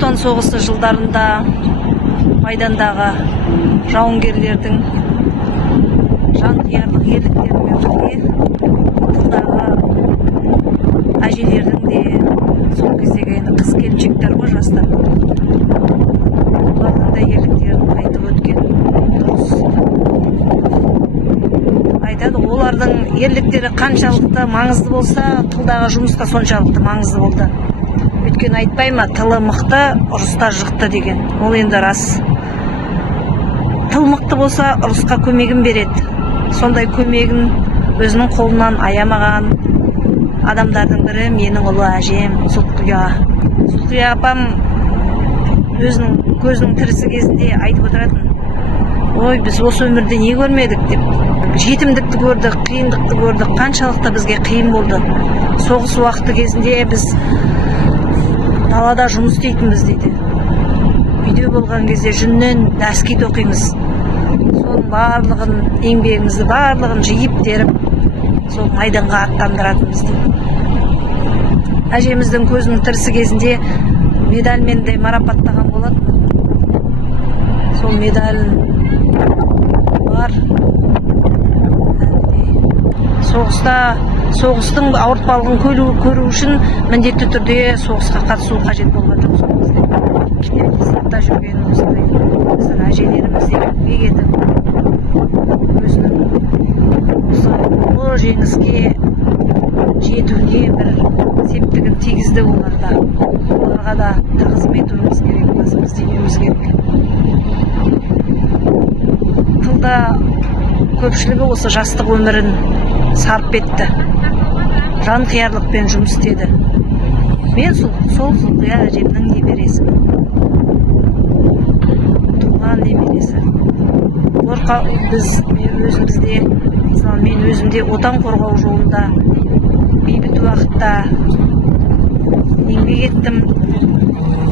отан соғысы жылдарында майдандағы жауынгерлердің жанқиярлық ерліктерімен бірге тылдағы әжелердің де сол кездегі енді қыз келіншектер ғой, жастар, олардың да ерліктерін айтып өткен дұрыс. Айтады, олардың ерліктері қаншалықты маңызды болса, тылдағы жұмысқа соншалықты маңызды болды. Өйткені айтпай ма, тылы мықты, ұрыста жықты деген. Ол енді рас. Тыл мықты болса, ұрысқа көмегін береді. Сондай көмегін өзінің қолынан аямаған адамдардың бірі менің ұлы әжем Сұлтия. Сұлтия апам өзінің көзінің тірісі кезінде айтып отыратын: ой, біз осы өмірде не көрмедік деп. Жетімдікті көрдік, қиындықты көрдік, қаншалықты бізге қиын болды. Соғыс уақыты кезінде біз далада жұмыс істейтінбіз дейді. Үйде болған кезде жүннен нәски тоқимыз. Соның барлығын, еңбегімізді барлығын жиып теріп, сол майданға аттандыратынбыз дейді. Әжеміздің көзінің тірісі кезінде медальмен де марапаттаған болатын. Сол медаль бар. Соғыстың ауыртпалығын көру үшін міндетті түрде соғысқа қатысу қажет болған жоқ. Сол кезде сыртта жүрген осындай біздің әжелеріміз де еңбек етіп, өзінің осы ұлы жеңіске жетуіне бір септігін тигізді оларда. Оларға да тағзым етуіміз керек, басымыз тигеніміз керек. Тылда көпшілігі осы жастық өмірін сарп етті. Жанқиярлықпен жұмыс істеді. Мен сол Сұлтия әжемнің немересімін. Туған немересі. Мен өзімде отан қорғау жолында бейбіт уақытта еңбек еттім.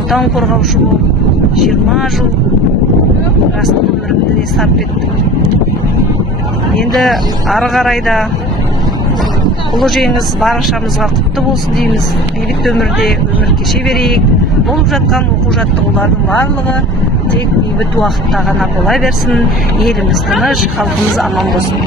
Отан қорғаушы болып 20 жыл жастық өмірімді де сарп еттім. Енді ары қарай да ұлы жеңіс баршамызға құтты болсын дейміз. Бейбіт өмірде өмір кеше берейік. Болып жатқан оқу-жаттығулардың барлығы тек бейбіт уақытта ғана бола берсін. Еліміз тыныш, халқымыз аман болсын.